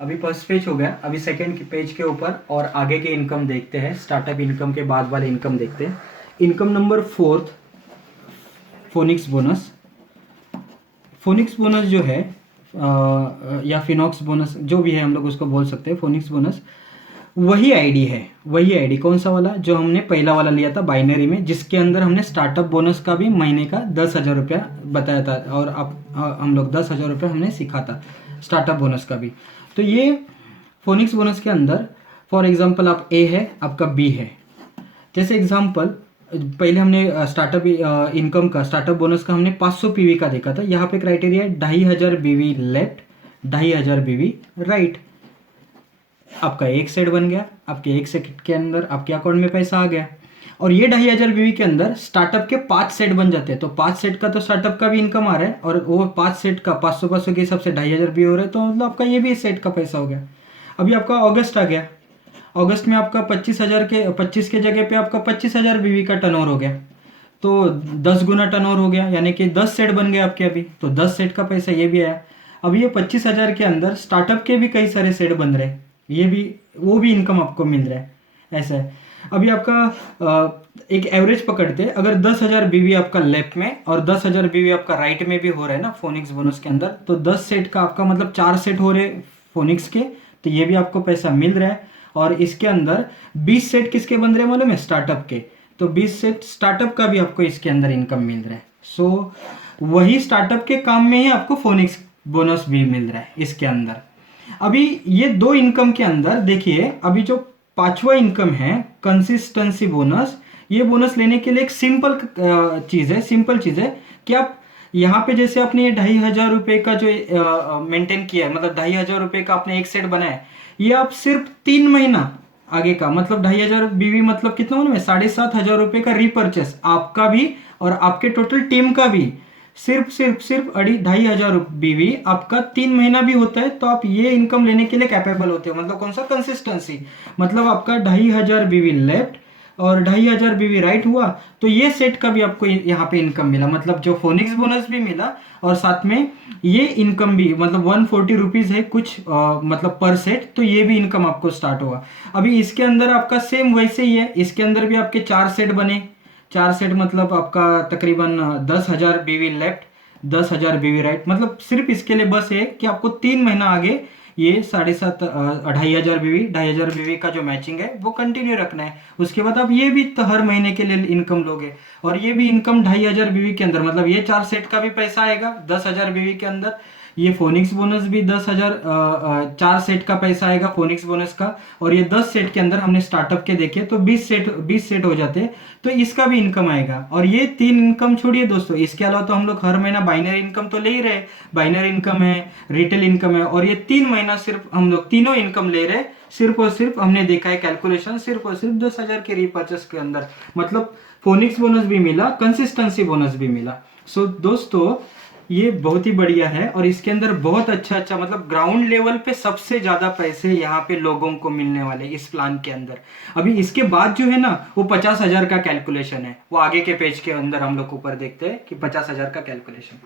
अभी first page हो गया, अभी सेकंड पेज के ऊपर और आगे के इनकम देखते हैं। स्टार्टअप इनकम के बाद वाले इनकम देखते हैं। Income number 4, phoenix bonus. Phoenix bonus जो है या फिनॉक्स बोनस, जो भी है हम लोग उसको बोल सकते हैं फोनिक्स बोनस। वही आईडी है, वही आईडी कौन सा वाला जो हमने पहला वाला लिया था बाइनरी में, जिसके अंदर हमने स्टार्टअप बोनस का भी महीने का 10,000 रुपया बताया था, और अब हम लोग 10,000 रुपया हमने सीखा था स्टार्टअप बोनस का भी। तो ये फोनिक्स बोनस के अंदर फॉर एग्जांपल आप ए है, आपका बी है। जैसे एग्जांपल पहले हमने स्टार्टअप इनकम का, स्टार्टअप बोनस का हमने 500 पीवी का देखा था। यहाँ पे क्राइटेरिया है 2,500 बीवी लेफ्ट, 2,500 बीवी राइट। आपका एक सेट बन गया, आपके एक सेट के अंदर आपके अकाउंट में पैसा आ गया। और ये 2,500 बीवी के अंदर स्टार्टअप के 5 सेट बन जाते हैं, तो 5 सेट का तो स्टार्टअप का भी इनकम आ रहा है, और वो 5 सेट का 500 के हिसाब से 2,500 भी हो रहा है, तो मतलब आपका ये भी सेट का पैसा हो गया। अभी आपका अगस्त आ गया, अगस्त में आपका 25,000 के 25 के जगह पे आपका 25,000 बीवी का टर्नओवर हो गया, तो 10 गुना टर्नओवर हो गया, यानी कि 10 सेट बन गए आपके अभी, तो 10 सेट का पैसा ये भी आया। अब ये 25,000 के अंदर स्टार्टअप के भी कई सारे सेट बन रहे हैं, ये भी वो भी इनकम आपको मिल रहा है, ऐसा है। अभी आपका एक एवरेज पकड़ते हैं, अगर 10,000 बीवी आपका लेफ्ट में और 10,000 बीवी आपका राइट में भी हो रहा है ना फोनिक्स बोनस के अंदर, तो 10 सेट का आपका मतलब 4 सेट हो रहे फोनिक्स के, तो ये भी आपको पैसा मिल रहा है। और इसके अंदर 20 सेट किसके बन रहे हैं मालूम है? स्टार्टअप के, तो 20 सेट स्टार्टअप का भी आपको इसके अंदर इनकम मिल रहा है। सो वही स्टार्टअप के काम में ही आपको फोनिक्स बोनस भी मिल रहा है इसके अंदर। अभी ये दो इनकम के अंदर देखिए, अभी जो पांचवा इनकम है कंसिस्टेंसी बोनस, ये बोनस लेने के लिए एक सिंपल चीज है, सिंपल चीज है कि आप यहाँ पे जैसे आपने ये 2,500 रुपए का जो मेंटेन किया है, मतलब 2,500 रुपए का आपने एक सेट बनाया है, ये आप सिर्फ 3 महीना आगे का, मतलब 2,500 बीवी मतलब कितना मालूम है? 7,500 रुपए का रीपर्चेस आपका भी और आपके टोटल टीम का भी, सिर्फ 2,500 बीवी आपका 3 महीना भी होता है, तो आप ये इनकम लेने के लिए कैपेबल होते हो। मतलब कौन सा? कंसिस्टेंसी, मतलब आपका 2,500 बीवी लेफ्ट और 2,500 बीवी राइट हुआ, तो ये सेट का भी आपको यहाँ पे इनकम मिला, मतलब जो फोनिक्स बोनस भी मिला और साथ में ये इनकम भी, मतलब 140 रुपीज है कुछ मतलब पर सेट, तो ये भी इनकम आपको स्टार्ट हुआ। अभी इसके अंदर आपका सेम वैसे ही है, इसके अंदर भी आपके 4 सेट बने, 4 सेट मतलब आपका तकरीबन 10,000 बीवी लेफ्ट, 10,000 बीवी राइट, मतलब सिर्फ इसके लिए बस है कि आपको 3 महीना आगे ये 7,500 2,500 बीवी, 2,500 बीवी का जो मैचिंग है वो कंटिन्यू रखना है। उसके बाद आप ये भी तो हर महीने के लिए इनकम लोगे, और ये भी इनकम 2,500 बीवी के अंदर, मतलब ये 4 सेट का भी पैसा आएगा 10,000 बीवी के अंदर, ये फोनिक्स बोनस भी 10,000 4 सेट का पैसा आएगा फोनिक्स बोनस का, और ये 10 सेट के अंदर हमने स्टार्टअप के देखे तो 20 सेट हो जाते, तो इसका भी इनकम आएगा। और ये 3 इनकम छोड़िए दोस्तों, इसके अलावा तो हम लोग हर महीना बाइनरी इनकम तो ले ही रहे, बाइनरी इनकम है, रिटेल इनकम है, और ये 3 महीना सिर्फ हम लोग तीनों इनकम ले रहे, सिर्फ और सिर्फ हमने देखा है कैलकुलेशन, सिर्फ और सिर्फ 10,000 के रीपर्चेस के अंदर, मतलब फोनिक्स बोनस भी मिला, कंसिस्टेंसी बोनस भी मिला। सो दोस्तों ये बहुत ही बढ़िया है, और इसके अंदर बहुत अच्छा मतलब ग्राउंड लेवल पे सबसे ज्यादा पैसे यहाँ पे लोगों को मिलने वाले इस प्लान के अंदर। अभी इसके बाद जो है ना वो 50,000 का कैलकुलेशन है, वो आगे के पेज के अंदर हम लोग ऊपर देखते हैं कि 50,000 का कैलकुलेशन।